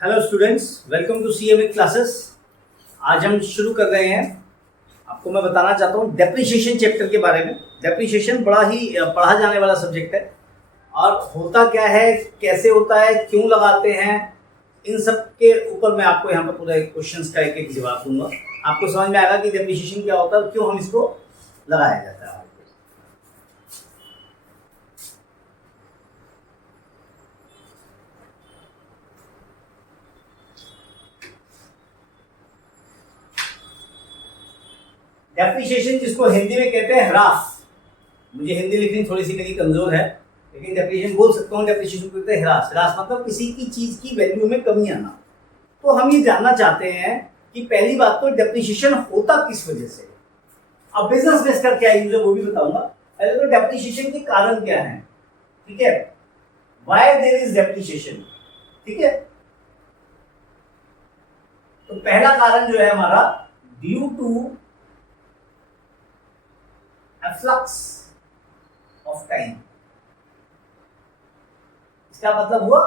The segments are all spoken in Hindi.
Hello students, welcome to CMA classes. आज हम शुरू कर रहे हैं। आपको मैं बताना चाहता हूँ डेप्रिसिएशन चैप्टर के बारे में। डेप्रिसिएशन बड़ा ही पढ़ा जाने वाला सब्जेक्ट है और होता क्या है, कैसे होता है, क्यों लगाते हैं, इन सब के ऊपर मैं आपको यहाँ पर पूरा क्वेश्चंस का एक जवाब दूंगा। आपको समझ में आएगा कि डेप्रिसिएशन क्या होता है, क्यों हम इसको लगाया जाता है। डेप्रिसिएशन जिसको हिंदी में कहते हैं ह्रास। मुझे हिंदी लिखनी थोड़ी सी मेरी कमजोर है, लेकिन डेप्रिसिएशन बोल सकता हूँ। डेप्रिसिएशन को कहते हैं ह्रास। ह्रास मतलब किसी की चीज की वैल्यू में कमी आना। तो हम ये जानना चाहते हैं कि पहली बात तो डेप्रिसिएशन होता किस वजह से। अब बिजनेस में इसका क्या यूज है वो भी बताऊंगा। पहले तो डेप्रिसिएशन के कारण क्या है, ठीक है, व्हाई देयर इज डेप्रिसिएशन, ठीक है। तो पहला कारण जो है हमारा due to flux of time. इसका मतलब हुआ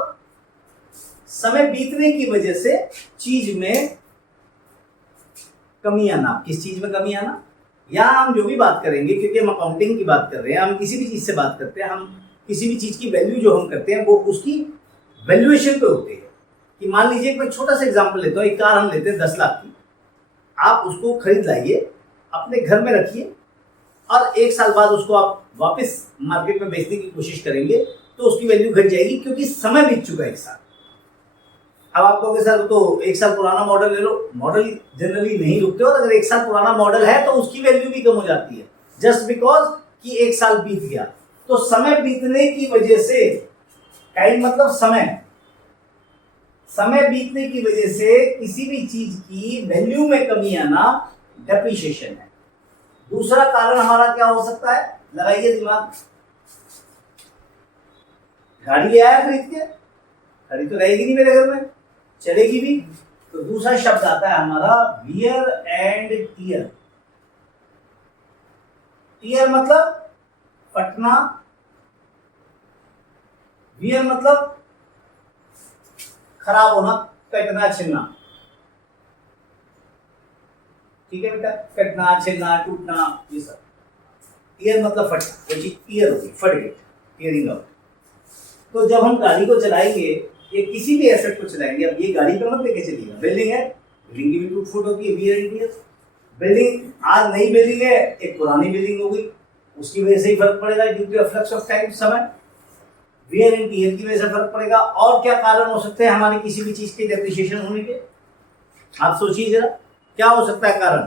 समय बीतने की वजह से चीज में कमी आना। किस चीज में कमी आना, या हम जो भी बात करेंगे, क्योंकि हम अकाउंटिंग की बात कर रहे हैं, हम किसी भी चीज से बात करते हैं, हम किसी भी चीज की वैल्यू जो हम करते हैं वो उसकी वैल्यूएशन पे होती है। कि मान लीजिए मैं छोटा सा एग्जांपल लेता हूँ, एक कार हम लेते हैं 10 लाख की। आप उसको खरीद लाइए, अपने घर में रखिए और 1 साल बाद उसको आप वापस मार्केट में बेचने की कोशिश करेंगे तो उसकी वैल्यू घट जाएगी, क्योंकि समय बीत चुका है 1 साल। अब आप कहोगे सर तो 1 साल पुराना मॉडल ले लो। मॉडल जनरली नहीं रुकते, और अगर 1 साल पुराना मॉडल है तो उसकी वैल्यू भी कम हो जाती है, जस्ट बिकॉज कि 1 साल बीत गया। तो समय बीतने की वजह से, टाइम मतलब समय, समय बीतने की वजह से किसी भी चीज की वैल्यू में कमी आना डेप्रिसिएशन है। दूसरा कारण हमारा क्या हो सकता है, लगाइए दिमाग। गाड़ी ले आया खरीद के, गाड़ी तो रहेगी नहीं मेरे घर में, चलेगी भी। तो दूसरा शब्द आता है हमारा वियर एंड टियर। टियर मतलब फटना, वियर मतलब खराब होना, कटना, छिलना, ठीक है बेटा, कटना, छिलना, टूटना, ये सब। टियर मतलब फटना, वो चीज टियर होगी, फट गई, टियरिंग आउट। तो जब हम गाड़ी को चलाएंगे या किसी भी एसेट को चलाएंगे, अब ये गाड़ी पर मत लेके चलिएगा, बिल्डिंग है, बिल्डिंग की भी टूट फूट होती है, वियर एंड टियर। बिल्डिंग आज नई बिल्डिंग है, एक पुरानी बिल्डिंग हो गई, उसकी वजह से ही फर्क पड़ेगा, due to flux of time, समय। वियर एंड टियर की वजह से फर्क पड़ेगा। और क्या कारण हो सकते हैं हमारे किसी भी चीज के डेप्रिसिएशन होने के, आप सोचिए जरा, क्या हो सकता है कारण।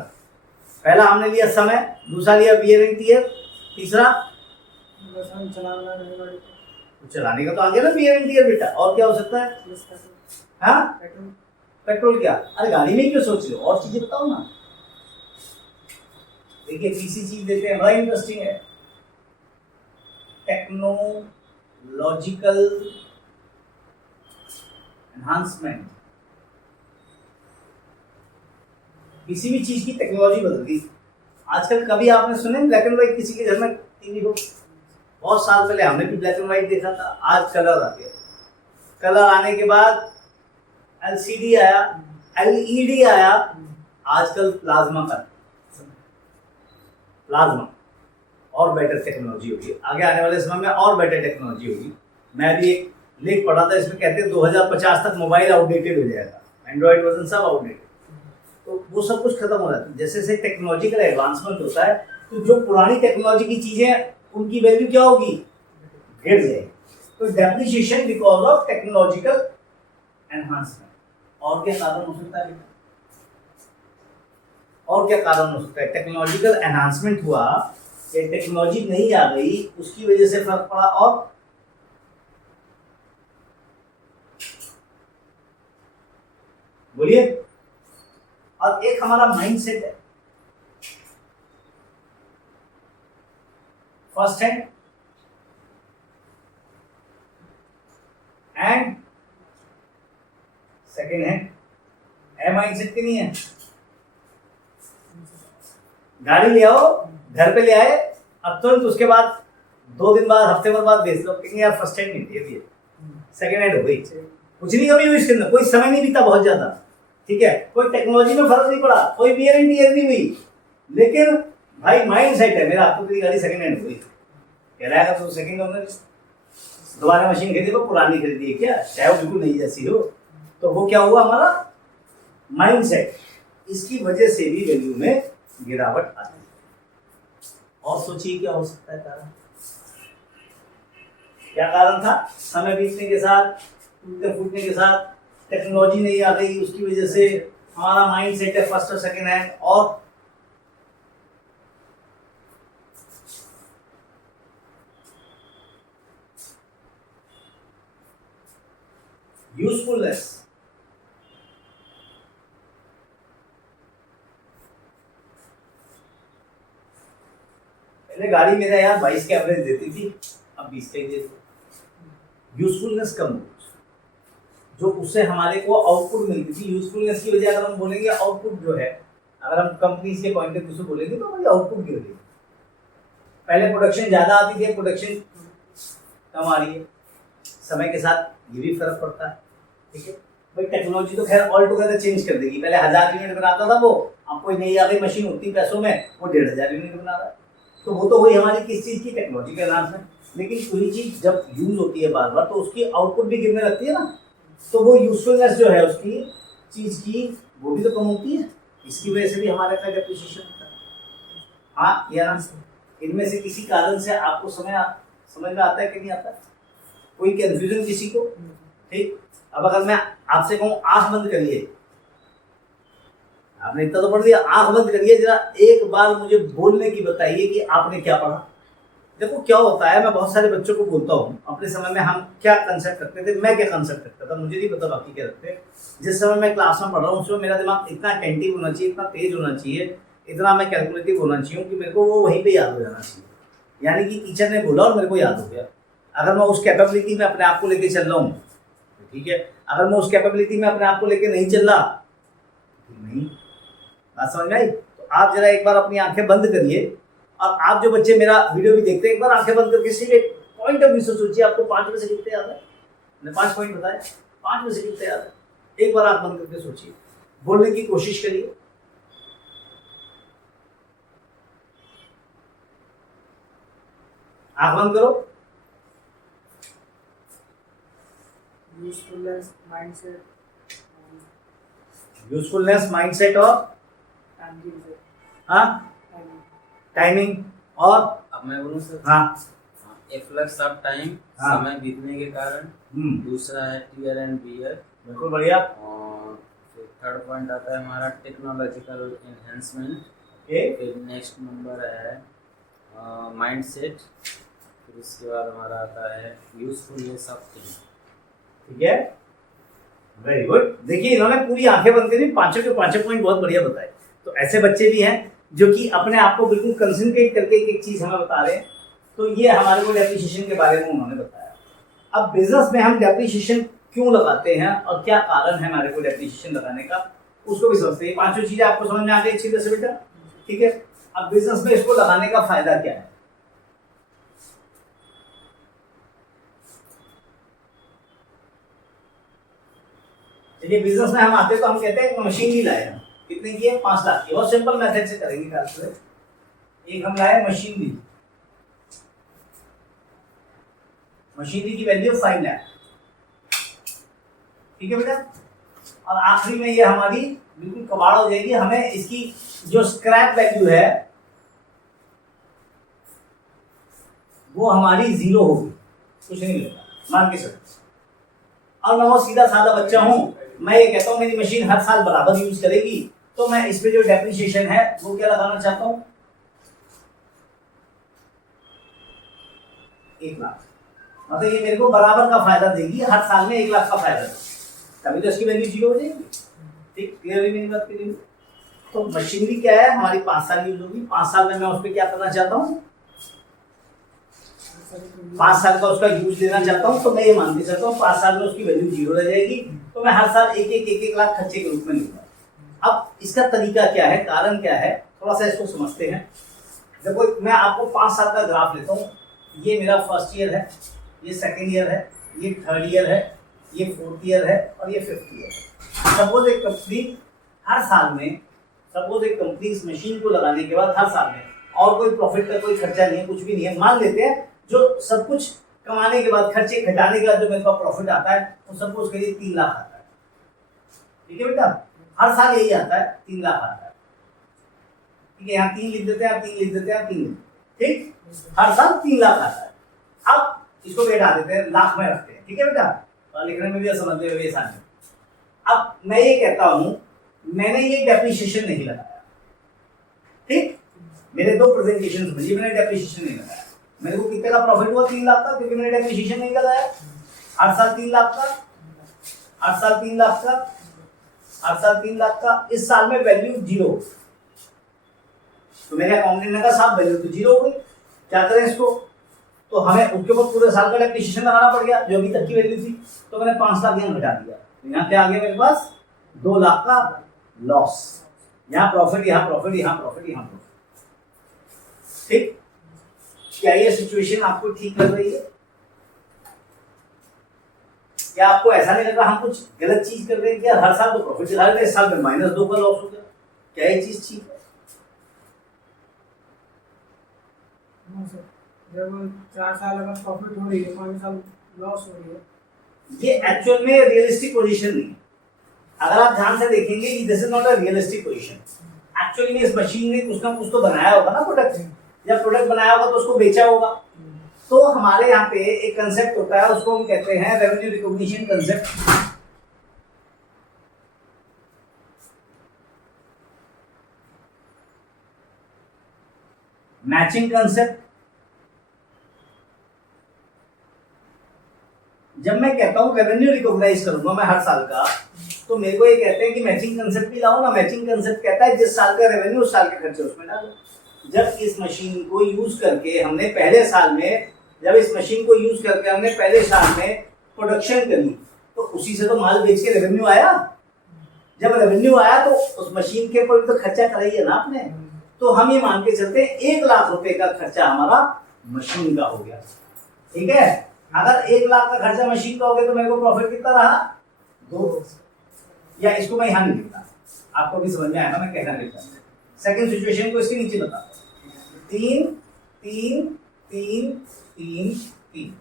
पहला हमने लिया समय, दूसरा लिया वियर एंड टियर, तीसरा चलाने का तो आ गया ना वियर एंड टियर बेटा। और क्या हो सकता है, हाँ पेट्रोल। क्या, अरे गाड़ी में क्यों सोच रहे हो, और चीजें बताओ ना। देखिए तीसरी चीज देते हैं, बड़ा इंटरेस्टिंग है, टेक्नोलॉजिकल एनहांसमेंट। किसी भी चीज की टेक्नोलॉजी बदल गई। आजकल कभी आपने सुने ब्लैक एंड व्हाइट किसी के घर में टीवी हो? बहुत साल पहले हमने भी ब्लैक एंड व्हाइट देखा था, आज कलर आ गया। कलर आने के बाद एलसीडी आया, एलईडी आया, आजकल प्लाज्मा का, प्लाज्मा और बेटर टेक्नोलॉजी होगी। आगे आने वाले समय में और बेटर टेक्नोलॉजी होगी। मैं भी एक लेख पढ़ा था, इसमें कहते हैं 2050 तक मोबाइल आउटडेटेड हो जाएगा, एंड्रॉइड वर्जन सब आउटडेटेड। तो वो सब कुछ खत्म हो जाता है। जैसे जैसे टेक्नोलॉजिकल एडवांसमेंट होता है, तो जो पुरानी टेक्नोलॉजी की चीजें उनकी वैल्यू क्या होगी, गिर जाएगी। तो depreciation because of technological enhancement. और क्या कारण हो सकता है, और क्या कारण हो सकता है। टेक्नोलॉजिकल एनहांसमेंट हुआ, ये टेक्नोलॉजी नहीं आ गई, उसकी वजह से फर्क पड़ा। और बोलिए, और एक हमारा माइंडसेट है, first hand and second hand है। माइंडसेट की नहीं है। गाड़ी ले आओ, घर पे ले आए, अब तुरंत उसके बाद 2 दिन बाद, हफ्ते भर बाद बेच लो, कहेंगे यार फर्स्ट हैंड नहीं थी, सेकेंड हैंड हो गई। कुछ नहीं कमी हुई इसके अंदर, कोई समय नहीं बीता बहुत ज्यादा, ठीक है, कोई टेक्नोलॉजी में फर्क नहीं पड़ा, कोई वियर एंड टियर नहीं हुई, लेकिन भाई माइंड सेट है मेरा, आपको तेरी गाड़ी सेकंड हैंड हुई कह रहा है तो सेकंड ओनर दोबारा मशीन खरीदी तो पुरानी खरीदी है क्या, चाहे वो बिल्कुल नई जैसी हो, तो वो क्या हुआ हमारा माइंड सेट, इसकी वजह से भी वैल्यू में गिरावट आती है। और सोचिए क्या हो सकता है कारण, क्या कारण था, समय बीतने के साथ, टूटने फूटने के साथ, टेक्नोलॉजी नहीं आ गई, उसकी वजह से हमारा माइंड सेट है फर्स्ट और सेकंड हैंड, और यूजफुलनेस। पहले गाड़ी मेरा यार 22 के एवरेज देती थी, अब 20 का ही देती। यूजफुलनेस कम, जो उससे हमारे को आउटपुट मिलती थी, यूजफुलनेस की वजह अगर हम बोलेंगे आउटपुट जो है, अगर हम कंपनी के पॉइंट ऑफ व्यू से बोलेंगे तो वही आउटपुट की वजह, पहले प्रोडक्शन ज्यादा आती थी, प्रोडक्शन कम आ रही है, समय के साथ ये भी फर्क पड़ता है, ठीक है भाई। टेक्नोलॉजी तो खैर ऑल टुगेदर चेंज कर देगी, पहले 1000 यूनिट बनाता था वो, अब कोई नई आ गई मशीन उतनी पैसों में वो 1500 यूनिट बना रहा है, तो वो तो हुई हमारी किस चीज की, टेक्नोलॉजी के नाम से। लेकिन कोई चीज जब यूज होती है बार बार तो उसकी आउटपुट भी गिरने लगती है ना, तो वो यूजफुलनेस जो है उसकी चीज की वो भी तो कम होती है, इसकी वजह से भी हमारे का डेप्रिसिएशन होता है। हाँ या इनमें से किसी कारण से आपको समझ में आता है कि नहीं आता, कोई कंफ्यूजन किसी को, ठीक। अब अगर मैं आपसे कहूँ आंख बंद करिए, आपने इतना तो पढ़ दिया, आंख बंद करिए जरा, एक बार मुझे बोलने की बताइए कि आपने क्या पढ़ा। देखो क्या होता है, मैं बहुत सारे बच्चों को बोलता हूँ, अपने समय में हम क्या कंसेप्ट रखते थे, मैं क्या कंसेप्ट रखता था मुझे नहीं पता बाकी क्या रखते। जिस समय मैं क्लास में पढ़ रहा हूँ उस समय मेरा दिमाग इतना अटेंटिव होना चाहिए, इतना तेज होना चाहिए, इतना मैं कैलकुलेटिव होना चाहिए कि मेरे को वो वहीं पे याद हो जाना चाहिए, यानी कि टीचर ने बोला और मेरे को याद हो गया। अगर मैं उस कैपेबिलिटी में अपने आप को लेके चल रहा हूँ तो ठीक है, अगर मैं उस कैपेबिलिटी में अपने आप को लेके नहीं चल रहा तो नहीं। बात समझ में आई? तो आप जरा एक बार अपनी आंखें बंद करिए, और आप जो बच्चे मेरा वीडियो भी देखते हैं, एक बार आंखें बंद करके सिर्फ एक पॉइंट ऑफ व्यू से सोचिए, आपको 5 में से कितने याद है, मैंने 5 पॉइंट बताया, 5 में से कितने याद है, एक बार आंख बंद करके सोचिए, बोलने की कोशिश करिए। आंख बंद करो। यूजफुलनेस माइंडसेट और हाँ टाइमिंग, और अब मैं बोलूँ सर, हाँ एफ्लक्स ऑफ टाइम, हाँ। समय बीतने के कारण। दूसरा है टीयर एंड बियर, बिल्कुल बढ़िया। और फिर थर्ड पॉइंट आता है हमारा टेक्नोलॉजिकल एनहेंसमेंट। फिर नेक्स्ट नंबर है माइंड सेट, फिर उसके बाद हमारा आता है यूजफुलनेस ऑफ थिंग। ठीक है, वेरी गुड। देखिए इन्होंने पूरी आंखें बंद करी, पांचों के पांचों पॉइंट बहुत बढ़िया बताए। तो ऐसे बच्चे भी हैं जो कि अपने आप को बिल्कुल कंसंट्रेट करके एक एक चीज हमें बता रहे हैं। तो ये हमारे को डेप्रिसिएशन के बारे में उन्होंने बताया। अब बिजनेस में हम डेप्रिसिएशन क्यों लगाते हैं और क्या कारण है हमारे को डेप्रिसिएशन लगाने का, उसको भी समझते हैं। पांचों चीजें आपको समझ में आ गई अच्छी तरह से बेटा? ठीक है। अब बिजनेस में इसको लगाने का फायदा क्या है? चलिए बिजनेस में हम आते तो हम कहते हैं मशीन ही लाए हम, कितने की है? 5 लाख की। बहुत सिंपल मेथड से करेंगे कैलकुलेट। एक हम लाए मशीनरी, मशीनरी की वैल्यू 5 लाख, ठीक है बेटा। और आखिरी में ये हमारी बिल्कुल कबाड़ हो जाएगी, हमें इसकी जो स्क्रैप वैल्यू है वो हमारी 0 होगी, कुछ नहीं मिलेगा मान के चलो। और मैं वो सीधा साधा बच्चा हूं, मैं ये कहता हूं मेरी मशीन हर साल बराबर यूज करेगी, तो मैं इस पे जो डेप्रिसिएशन है वो क्या लगाना चाहता हूं? 1 लाख। मतलब ये मेरे को बराबर का फायदा देगी, हर साल में 1 लाख का फायदा देगी, तभी तो इसकी वैल्यू 0 हो जाएगी। ठीक, क्लियर हुई मेरी बात? क्लियर? तो मशीनरी क्या है हमारी 5 साल यूज होगी, 5 साल में मैं उस पर क्या करना चाहता हूँ? 5 साल का उसका यूज लेना चाहता हूँ। तो मैं ये मान के चलता हूँ 5 साल में उसकी वैल्यू 0 रह जाएगी, तो मैं हर साल एक लाख खर्चे के रूप में लूंगा। अब इसका तरीका क्या है, कारण क्या है, थोड़ा सा इसको समझते हैं। देखो मैं आपको 5 साल का ग्राफ लेता हूँ। ये मेरा फर्स्ट ईयर है, ये सेकेंड ईयर है, ये थर्ड ईयर है, ये 4th ईयर है और ये 5th ईयर है। सपोज एक कंपनी हर साल में, सपोज एक कंपनी इस मशीन को लगाने के बाद हर साल में, और कोई प्रॉफिट का कोई खर्चा नहीं है, कुछ भी नहीं है, मान लेते हैं जो सब कुछ कमाने के बाद, खर्चे घटाने के बाद जो मेरे पास प्रॉफिट आता है वो सपोज करिए 3 लाख आता है। ठीक है बेटा, हर साल यही आता है, 3 लाख आता है। ठीक है, यहाँ 3 लिख देते हैं, 3 लिख देते हैं, 3, ठीक, हर साल 3 लाख आता है। अब इसको भी हटा देते हैं, लाख में रखते हैं। ठीक है बेटा, और लिखने में भी समझते हुए आसान है। अब मैं ये कहता हूं, मैंने ये डेप्रिसिएशन नहीं लगाया, ठीक, मेरे 2 प्रेजेंटेशन समझिए, मैंने डेप्रिसिएशन नहीं लगाया। मेरे को कितने का प्रॉफिट हुआ? 3 लाख का, क्योंकि मैंने डेप्रिसिएशन नहीं लगाया। हर साल 3 लाख का, हर साल 3 लाख का, हर साल 3 लाख का। इस साल में वैल्यू 0, तो मेरे अकाउंटेंट ने कहा साहब वैल्यू तो 0 हो गई, क्या करें इसको? तो हमें उसके ऊपर पूरे साल का डेप्रिसिएशन लगाना पड़ गया, जो अभी तक की वैल्यू थी। तो मैंने 5 लाख यहाँ घटा दिया, तो यहाँ क्या आ गया मेरे पास? 2 लाख का लॉस। यहाँ प्रॉफिट, यहाँ प्रॉफिट, यहाँ प्रॉफिट, यहाँ प्रॉफिट। ठीक, क्या ये सिचुएशन आपको ठीक लग रही है? क्या आपको ऐसा नहीं लग रहा हम कुछ गलत चीज कर रहे हैं? क्या हर साल तो प्रॉफिट दिखा रहे थे, इस साल में -2 का लॉस हो गया, क्या ये चीज ठीक है? जब 4 साल अगर प्रॉफिट हो रही है, 5 साल लॉस हो रही है, ये एक्चुअल में रियलिस्टिक पोजीशन नहीं है। अगर आप ध्यान से देखेंगे, this is not a realistic position. Actually में इस मशीन ने कुछ ना कुछ तो बनाया होगा ना प्रोडक्ट, जब प्रोडक्ट बनाया होगा तो उसको बेचा होगा। तो हमारे यहाँ पे एक कंसेप्ट होता है, उसको हम कहते हैं revenue recognition concept. Matching concept. जब मैं कहता हूं रेवेन्यू रिकॉग्नाइज करूंगा मैं हर साल का, तो मेरे को ये कहते हैं कि मैचिंग कंसेप्ट भी लाओ ना। मैचिंग कंसेप्ट कहता है जिस साल का रेवेन्यू उस साल के खर्चे उसमें डालो। जब इस मशीन को यूज करके हमने पहले साल में, जब इस मशीन को यूज करके हमने पहले साल में प्रोडक्शन करी, तो उसी से तो माल बेच के रेवेन्यू आया। जब रेवेन्यू आया तो उस मशीन के ऊपर तो खर्चा करा ही है ना आपने। तो हम ये मान के चलते हैं 1 लाख रुपए का खर्चा हमारा मशीन का हो गया। ठीक है, अगर 1 लाख का खर्चा मशीन का हो गया तो मेरे को प्रॉफिट कितना रहा? 2। या इसको मैं यहाँ नहीं लिखता, आपको भी समझ में आएगा मैं कहना लिखता। सेकंड सिचुएशन को इसके नीचे बता, 3 3 3 3 3।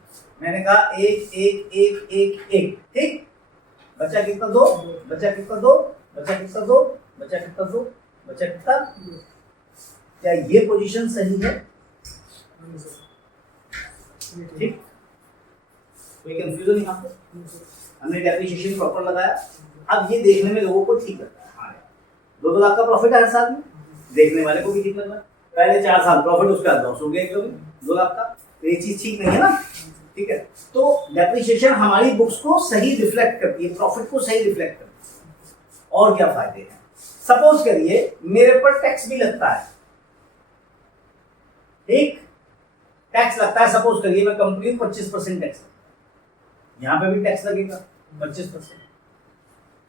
मैंने कहा 1 1 1 1 1। ठीक, बचा कितना? 2। बचा कितना? 2। बचा कितना? 2। बचा कितना? 2। बचा कितना? क्या ये पोजीशन सही है? ठीक, कोई कंफ्यूजन यहाँ पे? हमने डेप्रिसिएशन प्रॉपर लगाया। अब ये देखने में लोगों को ठीक लगता है, हाँ 2 लाख का प्रॉफिट है हर साल में, देखने वाले को भी ठीक लग रहा है। पहले 4 साल प्रॉफिट, उसके बाद लॉस हो गया एकदम 2 लाख का, तो ये चीज ठीक नहीं है ना। ठीक है, तो डेप्रिसिएशन हमारी बुक्स को सही रिफ्लेक्ट करती है, प्रॉफिट को सही रिफ्लेक्ट करती है। और क्या फायदे हैं? सपोज करिए मेरे पर टैक्स भी लगता है। ठीक, टैक्स लगता है, सपोज करिए मैं कंपनी को 25% टैक्स लगता है, यहाँ पे भी टैक्स लगेगा 25%।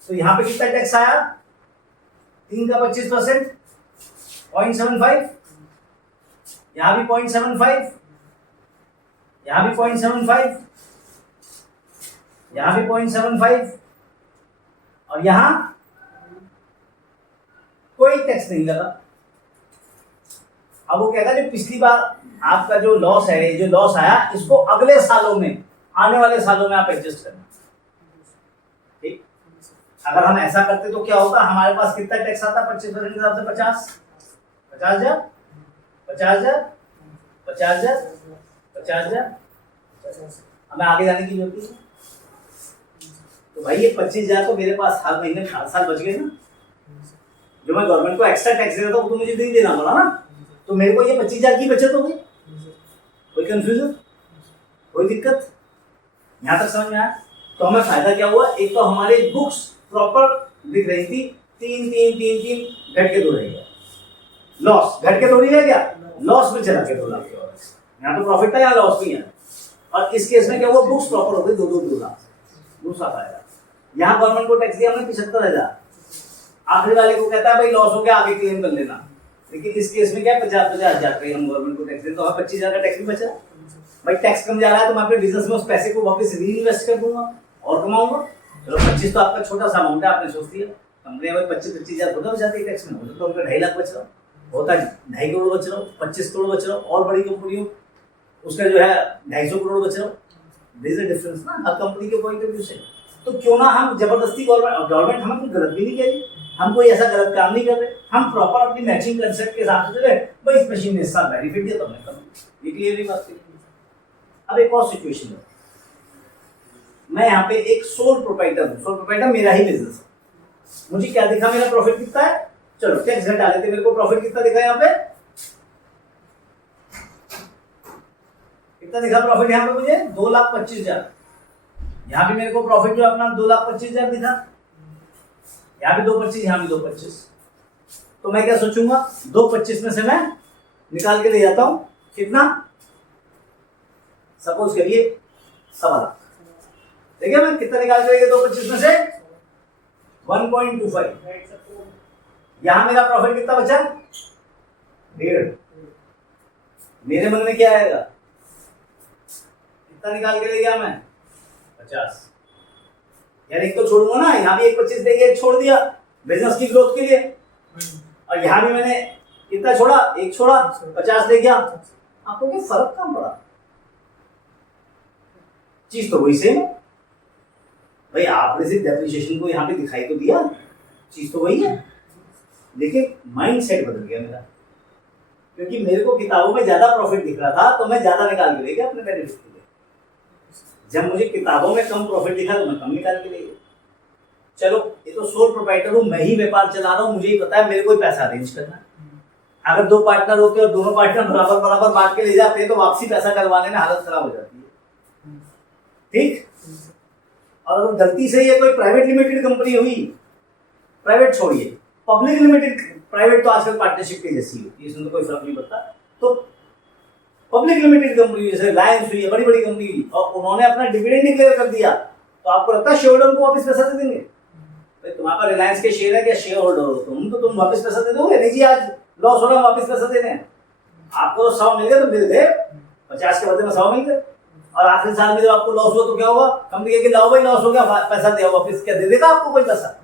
तो यहाँ पे कितना टैक्स आया? 3 का 25%, 0.75। यहाँ भी 0.75, यहाँ भी 0.75, यहाँ भी 0.75, और यहाँ कोई टैक्स नहीं लगा। अब वो कहता है जो पिछली बार आपका जो लॉस है, जो लॉस आया, इसको अगले सालों में, आने वाले सालों में आप एडजस्ट करना। ठीक, अगर हम ऐसा करते तो क्या होता? हमारे पास कितना टैक्स आता? 25% के हिसाब से 50 50,000 50,000 50,000 50,000। हमें आगे जाने की जरूरत है। तो भाई ये 25,000 तो मेरे पास हर महीने हर साल बच गए ना। जो मैं गवर्नमेंट को एक्स्ट्रा टैक्स दे रहा था वो तो मुझे नहीं देना पड़ा ना। तो मेरे को ये 25,000 की बचत हो गई। कोई कंफ्यूजन, कोई दिक्कत? यहाँ तक समझ में आया? तो हमें फायदा क्या हुआ? एक तो हमारे बुक्स प्रॉपर दिख रही थी, 3 3 3 3 घट के 2 रह गया। लॉस घट के 2 नहीं रह गया, लॉस में चला गया 2 लाख। यहाँ तो प्रॉफिट था, यहाँ लॉस नहीं है। और इस केस में क्या हुआ? बुक्स प्रॉपर हो गई 2 लाख, दूसरा फायदा। यहाँ गवर्नमेंट को टैक्स दिया हमने 75,000, आखिरी वाले को कहता है भाई लॉस हो गया आगे क्लेम कर लेना। लेकिन इस केस में क्या 50,000 का हम गवर्नमेंट को टैक्स दें, तो 25,000 का टैक्स भी बचा। भाई टैक्स कम जा रहा है तो मैं अपने बिजनेस में उस पैसे को वापस री इन्वेस्ट कर दूंगा। और कमाऊंगा। चलो 25 तो आपका छोटा सा अमाउंट है, आपने सोच लिया। कंपनी में 25-25 हज़ार बच जाती है टैक्स में, होता तो उनका 2.5 लाख बच रहा होता है, 2.5 करोड़ बच रहा हो, 25 करोड़ बच रहा हो। और बड़ी कंपनियों उसका जो है 250 करोड़ बच रहा हो। देयर इज अ डिफरेंस ना हर कंपनी के पॉइंट ऑफ व्यू से। तो क्यों ना हम जबरदस्ती गवर्नमेंट हमें कुछ गलत भी नहीं कह रही, हम कोई ऐसा गलत काम नहीं कर रहे, हम प्रॉपर अपनी मैचिंग कंसेप्ट के हिसाब से चले। भाई इस मशीन ने इसका बेनिफिट दिया तो हमने कर, ये क्लियरली बात करी। अब एक और सिचुएशन है, मैं यहाँ पे एक सोल प्रोप्राइटर हूँ, सोल प्रोप्राइटर मेरा ही बिजनेस है। मुझे क्या दिखा, मेरा प्रॉफिट कितना है, चलो टैक्स घटा लेते, मेरे को प्रॉफिट कितना दिखा यहाँ पे, कितना दिखा प्रॉफिट यहाँ पे मुझे 2,25,000। यहाँ पे मेरे को प्रॉफिट जो अपना 2,25,000 दिखा, यहाँ पे 2,25, यहाँ भी 2,25। तो मैं क्या सोचूंगा, 2,25 में से मैं निकाल के ले जाता हूं कितना, सपोज करिए 1.25 लाख। देखिए मैं कितना निकाल के 2,25 में से 1.25। यहां मेरा प्रॉफिट कितना बचा, 1.5। मेरे मन में क्या आएगा, कितना निकाल के ले गया मैं, 50। यार एक तो छोड़ूंगा ना, यहाँ भी 1,25 देके एक छोड़ दिया बिजनेस की ग्रोथ के लिए, और यहाँ भी मैंने कितना छोड़ा, एक छोड़ा, 50 दे गया। आपको क्या फर्क कहाँ पड़ा, चीज तो वही सेम है भाई। आपने सिर्फ डेप्रिसिएशन को यहाँ पे दिखाई तो दिया, चीज तो वही है, लेकिन माइंड सेट बदल गया मेरा। क्योंकि मेरे को किताबों में ज्यादा प्रॉफिट दिख रहा था तो मैं ज्यादा निकाल के ले गया अपने बेनिफिट के लिए। जब मुझे किताबों में कम प्रॉफिट दिखा तो मैं कम निकाल के ले गया। चलो ये तो सोल प्रोप्राइटर हूँ, मैं ही व्यापार चला रहा हूँ, मुझे ही पता है मेरे को पैसा अरेंज करना है। अगर 2 पार्टनर होते और दोनों पार्टनर बराबर बराबर बांट के ले जाते हैं तो वापसी पैसा करवाने में हालत खराब हो जाती है, ठीक। और गलती से ये कोई प्राइवेट लिमिटेड कंपनी हुई, प्राइवेट छोड़िए, पब्लिक लिमिटेड, प्राइवेट तो आजकल पार्टनरशिप की जैसी होती है, इसमें तो कोई फर्क नहीं पड़ता। तो पब्लिक लिमिटेड कंपनी जैसे रिलायंस हुई है, बड़ी बड़ी कंपनी हुई, और उन्होंने अपना डिविडेंड डिक्लेयर कर दिया, तो आपको लगता है शेयर होल्डर को वापस पैसा दे देंगे? भाई तुम्हारा रिलायंस के शेयर है क्या, शेयर होल्डर हो तुम, तो तुम वापस पैसा दे दोगे? नहीं जी, आज लॉस हो रहा है वापस पैसा दे रहे हैं। आपको 100 मिल गए तो मिल गए, 50 के बदले में 100 मिल गए, और आखिरी साल में जब आपको लॉस हुआ तो क्या होगा, कंपनी के लाओ भाई लॉस हो गया, पैसा दिया वापस, क्या दे देगा आपको कोई पैसा?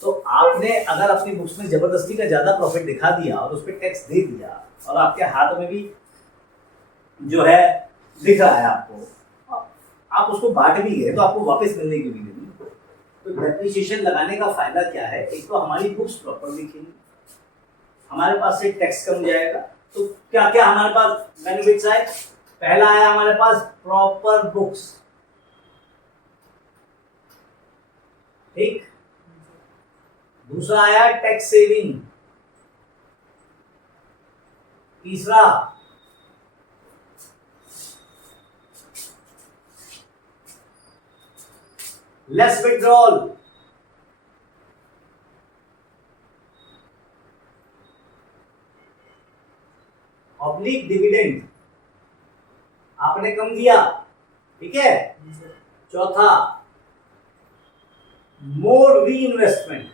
तो आपने अगर अपनी बुक्स में जबरदस्ती का ज्यादा प्रॉफिट दिखा दिया और उस पर टैक्स दे दिया, और आपके हाथ में भी जो है दिख रहा है आपको, आप उसको बांट भी गए तो आपको वापस मिलने की उम्मीद नहीं। तो डेप्रिसिएशन लगाने का फायदा क्या है, एक तो हमारी बुक्स प्रॉपर दिखेंगी, हमारे पास से टैक्स कम जाएगा। तो क्या क्या हमारे पास बेनिफिट्स आए, पहला आया हमारे पास प्रॉपर बुक्स, ठीक। दूसरा आया टैक्स सेविंग, तीसरा लेस विड्रॉल, ऑब्लिक डिविडेंड आपने कम दिया, ठीक है। चौथा मोर री इन्वेस्टमेंट,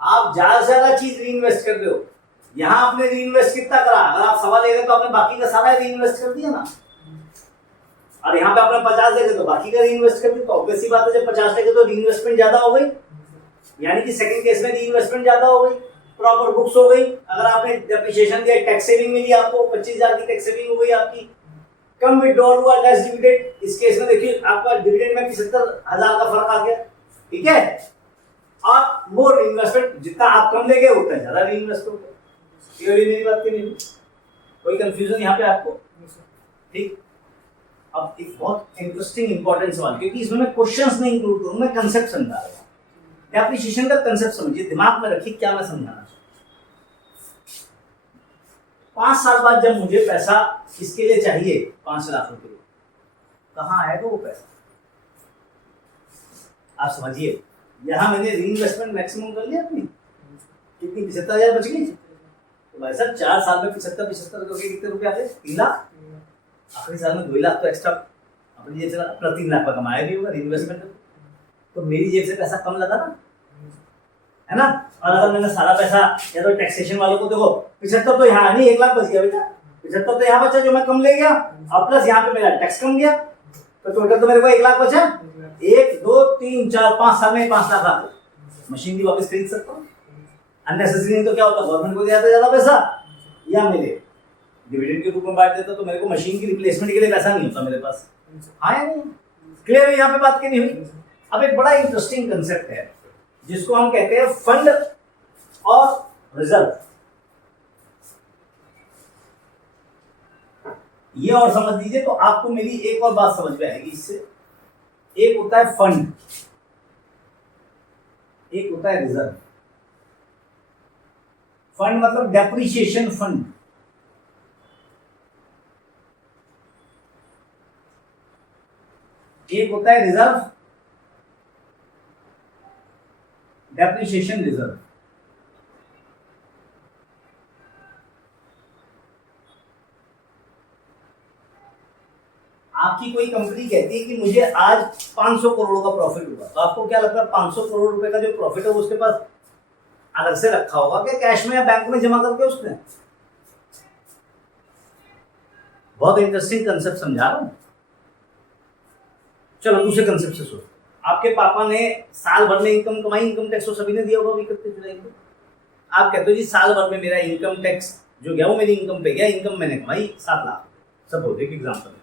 आप ज्यादा से ज्यादा चीज री इन्वेस्ट कर रहे हो। यहां आपने री इन्वेस्ट कितना करा, अगर आप 1.25 ले गए तो आपने बाकी का सारा री इन्वेस्ट कर दिया ना, और यहाँ पे आपने 50 देखे तो बाकी का री इन्वेस्ट कर दिया। तो ऑब्वियस सी बात है, जब 50 देखे तो री इन्वेस्टमेंट ज्यादा हो गई, यानी कि सेकंड केस में री इन्वेस्टमेंट ज्यादा हो गई, प्रॉपर बुक्स हो गई। अगर आपने डेप्रिसिएशन दिया, टैक्स सेविंग मिली आपको, 25,000 की टैक्स सेविंग हो गई आपकी, कम विड्रॉल हुआ, लेस डिविडेंड। इस केस में देखिए आपका डिविडेंड में 75,000 का फर्क आ गया, ठीक है। और मोर इन्वेस्टमेंट, जितना आप कम ले गए उतना ज्यादा री इन्वेस्ट हो गया। क्लियरली मेरी बात की नहीं, कोई कंफ्यूजन यहाँ पे आपको, ठीक। अब एक बहुत इंटरेस्टिंग इंपॉर्टेंट सवाल, क्योंकि इसमें मैं क्वेश्चंस नहीं इंक्लूड करूंगा, मैं कंसेप्ट समझा रहा हूं। डेप्रिसिएशन का कंसेप्ट समझिए, दिमाग में रखिए क्या मैं समझाना चाहता हूं। 5 साल बाद जब मुझे पैसा इसके लिए चाहिए 5 लाख रुपए, कहाँ आएगा वो पैसा? आप समझिए, यहां मैंने री इन्वेस्टमेंट मैक्सिमम कर लिया अपनी, कितनी 75,000 बच गई। तो भाई साहब 4 साल में 75 करके कितने रुपए आते? 3 लाख। आखिरी साल में 2 लाख तो एक्स्ट्रा अपनी जेब से अपना 3 लाख का कमाया भी होगा इन्वेस्टमेंट। तो मेरी जेब से पैसा कम लगा ना, है ना। और अगर मैंने सारा पैसा या तो टैक्सेशन वालों को देखो 75 तो यहाँ नहीं, 1 लाख बच गया बेटा, 75 तो यहाँ बचा जो मैं कम ले गया, और प्लस यहाँ पे मेरा टैक्स कम गया, तो टोटल तो मेरे को 1 लाख बचा। 1 2 3 4 5 साल में 5 लाख आता, मशीन की वापस खरीद सकता हूँ। अननेसेसरी नहीं तो क्या होता, गवर्नमेंट को ज्यादा ज्यादा पैसा या मेरे डिविडेंड के रूप में बांट देता, तो मेरे को मशीन की रिप्लेसमेंट के लिए पैसा नहीं होता मेरे पास। हाँ या नहीं? क्लियर है? यहाँ पे बात करनी हुई। अब एक बड़ा इंटरेस्टिंग कंसेप्ट है जिसको हम कहते हैं फंड और रिजर्व। ये और समझ लीजिए तो आपको मेरी एक और बात समझ में आएगी इससे। एक होता है फंड, एक होता है रिजर्व। फंड मतलब डेप्रिसिएशन फंड, एक होता है रिजर्व, डेप्रिसिएशन रिजर्व। आपकी कोई कंपनी कहती है कि मुझे आज 500 करोड़ का प्रॉफिट हुआ, तो आपको क्या लगता है 500 करोड़ रुपए का जो प्रॉफिट है वो उसके पास अलग से रखा होगा क्या कैश में या बैंक में जमा करके उसने? बहुत इंटरेस्टिंग कंसेप्ट समझा रहा हूं। चलो दूसरे कंसेप्ट से सोचो। आपके पापा ने साल भर में इनकम कमाई, इनकम टैक्स तो सभी ने दिया होगा 31 जुलाई को। आप कहते हो जी साल भर में मेरा इनकम टैक्स जो गया वो मेरी इनकम पे गया, इनकम मैंने कमाई 7 लाख, सपोज एक एग्जांपल है।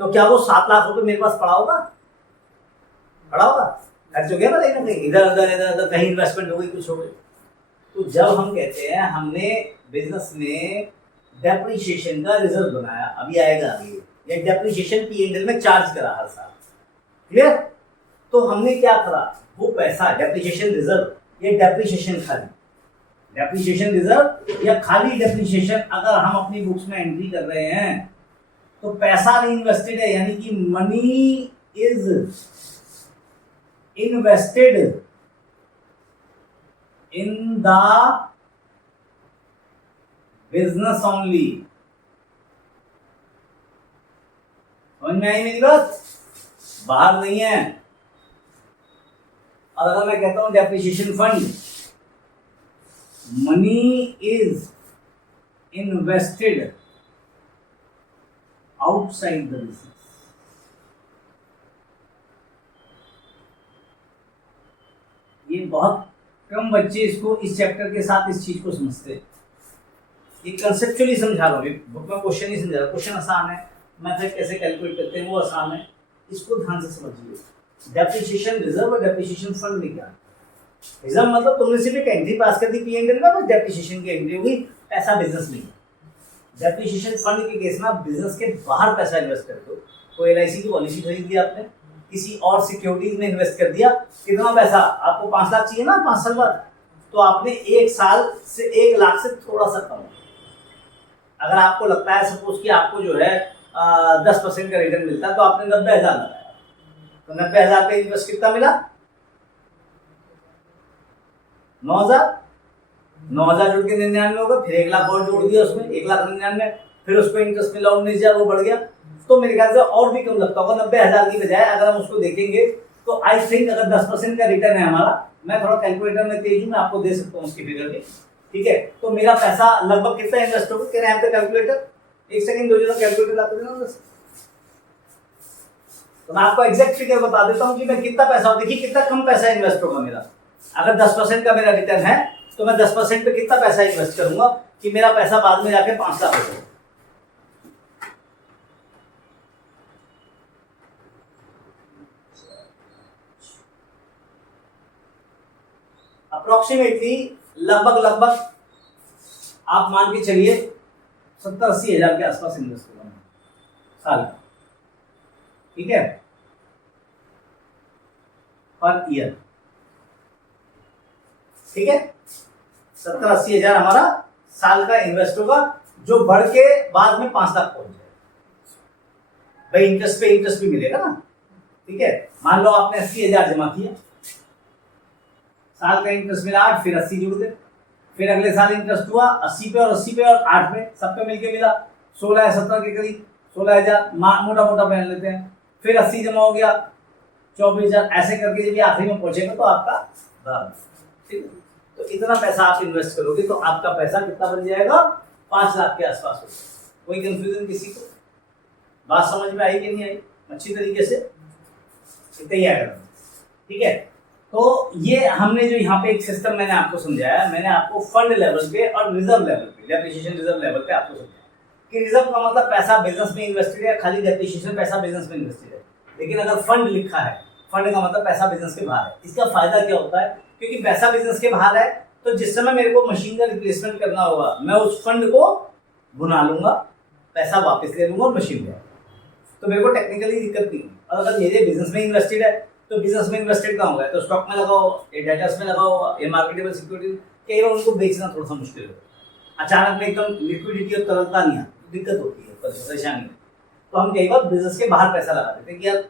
तो क्या वो 7 लाख रुपए मेरे पास पड़ा होगा? पड़ा होगा? खर्च हो गया ना कहीं ना कहीं, इधर उधर कहीं इन्वेस्टमेंट हो गई, कुछ हो गई। तो जब हम कहते हैं हमने बिजनेस में डेप्रिसिएशन का रिजर्व बनाया, अभी आएगा आगे, ये डेप्रिसिएशन P&L में चार्ज करा हर साल, क्लियर? तो हमने क्या करा, वो पैसा डेप्रिसिएशन रिजर्व, ये डेप्रिसिएशन खाली डेप्रिसिएशन रिजर्व या खाली डेप्रिसिएशन अगर हम अपनी बुक्स में एंट्री कर रहे हैं तो पैसा इन्वेस्टेड है, यानी कि money is invested in the business only. समझ में आई मेरी बात? बाहर नहीं है। और अगर मैं कहता हूं depreciation fund, money is invested outside the business. ये बहुत कम बच्चे इसको इस चैप्टर के साथ इस चीज को समझते हैं। ये कंसेप्चुअली समझा रहा हूँ, बुक में क्वेश्चन नहीं समझा रहा। क्वेश्चन आसान है, मेथड कैसे कैलकुलेट करते हैं वो आसान है, इसको ध्यान से समझिए। डेप्रिसिएशन रिजर्व और डेप्रिसिएशन फंड में क्या? रिजर्व मतलब तुमने सिर्फ एक एंट्री पास कर दी P&L में, बस डेप्रिसिएशन की एंट्री होगी, पैसा बिजनेस में। डेप्रिसिएशन फंड के केस में आप बिजनेस के बाहर पैसा इन्वेस्ट करते हो। कोई LIC की पॉलिसी खरीद दी आपने, किसी और सिक्योरिटीज में इन्वेस्ट कर दिया, कितना पैसा आपको 5 लाख चाहिए ना 5 साल बाद, तो आपने 1 साल से 1 लाख से थोड़ा सा कम। अगर आपको लगता है सपोज कि आपको जो है 10% का रिटर्न मिलता है, तो आपने 90,000 लगाया, तो 90,000 पे इन्वेस्ट कितना मिला? 9,000 जोड़ के 99 होगा, फिर 1 लाख और जोड़ दिया उसमें, 1,99,000, फिर उसको इंटरेस्ट मिला 19,000, वो बढ़ गया। तो मेरे ख्याल से और भी कम लगता होगा 90,000 की बजाय। अगर हम उसको देखेंगे तो आई थिंक अगर 10% का रिटर्न है हमारा, मैं थोड़ा कैलकुलेटर में तेज हूँ, मैं आपको दे सकता हूँ उसकी फिगर भी, ठीक है? तो मेरा पैसा लगभग कितना इन्वेस्ट होगा? कह रहे हैं कैलकुलेटर, 1 सेकंड दो जरा कैलकुलेटर लाते देना बस। तो मैं आपको एग्जैक्ट फिगर बता देता हूँ कि मैं कितना पैसा, देखिए कितना कम पैसा इन्वेस्ट होगा मेरा। अगर 10% का मेरा रिटर्न है तो मैं 10% पे कितना पैसा इन्वेस्ट करूंगा कि मेरा पैसा बाद में जाके 5 लाख हो। अप्रोक्सीमेटली लगभग आप मान के चलिए 70-80 हजार के आसपास इन्वेस्ट होगा साल, ठीक है, पर ईयर, ठीक है? 70-80 हजार हमारा साल का इन्वेस्ट होगा, जो बढ़ के बाद में 5 लाख पहुंच जाएगा। भाई इंटरेस्ट पे इंटरेस्ट भी मिलेगा ना, ठीक है? मान लो आपने 80,000 जमा किया, साल का इंटरेस्ट मिला 8, फिर 80 जुड़ गए, फिर अगले साल इंटरेस्ट हुआ 80 पे और 80 पे और 8 पे, सब पे मिलके मिला 16-17 के करीब, 16,000 मोटा मोटा पहन लेते हैं, फिर 80 जमा हो गया 24,000, ऐसे करके जब आखिरी में पहुंचेगा तो आपका, ठीक है? तो इतना पैसा आप इन्वेस्ट करोगे तो आपका पैसा कितना बन जाएगा? 5 लाख के आसपास होगा। कोई कंफ्यूजन किसी को? बात समझ में आई कि नहीं आई अच्छी तरीके से? इतना ही आएगा, ठीक है। तो ये हमने जो यहाँ पे एक सिस्टम मैंने आपको समझाया, मैंने आपको फंड लेवल पे और रिजर्व लेवल पे, डेप्रिसिएशन रिजर्व लेवल पे आपको समझाया कि रिजर्व का मतलब पैसा बिजनेस में इन्वेस्टेड है, खाली डेप्रिसिएशन पैसा बिजनेस में इन्वेस्टेड है। लेकिन अगर फंड लिखा है, फंड का मतलब पैसा बिजनेस के बाहर है। इसका फायदा क्या होता है? क्योंकि पैसा बिजनेस के बाहर है तो जिस समय मेरे को मशीन का रिप्लेसमेंट करना होगा, मैं उस फंड को भुना लूंगा, पैसा वापस ले लूंगा और मशीन ले आऊंगा, तो मेरे को टेक्निकली दिक्कत नहीं। और अगर मेरे बिजनेस में इन्वेस्टेड है तो बिजनेस में इन्वेस्टेड कहाँ होगा? तो स्टॉक में लगाओ, ये डेटास में लगाओ, ये मार्केटेबल सिक्योरिटी, कई बार उनको बेचना थोड़ा सा मुश्किल है। अचानक में एकदम लिक्विडिटी और तरलता नहीं आती, दिक्कत होती है, परेशानी है। तो हम कई बार बिजनेस के बाहर पैसा लगा देते हैं कि यार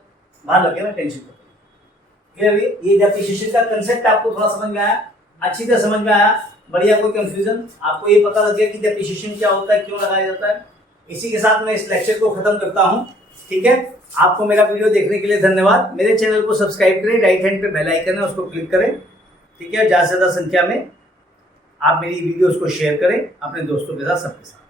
बाहर लगे, मैं टेंशन करता हूँ। क्लियर? ये डेप्रिसिएशन का कंसेप्ट आपको थोड़ा समझ में आया? अच्छी तरह समझ में आया? बढ़िया, कोई कंफ्यूजन? आपको ये पता लग गया कि डेप्रिसिएशन क्या होता है, क्यों लगाया जाता है? इसी के साथ मैं इस लेक्चर को खत्म करता हूँ, ठीक है। आपको मेरा वीडियो देखने के लिए धन्यवाद। मेरे चैनल को सब्सक्राइब करें, राइट हैंड पे बेल आइकन है उसको क्लिक करें, ठीक है। ज़्यादा से ज़्यादा संख्या में आप मेरी वीडियोस को शेयर करें अपने दोस्तों के साथ, सबके साथ।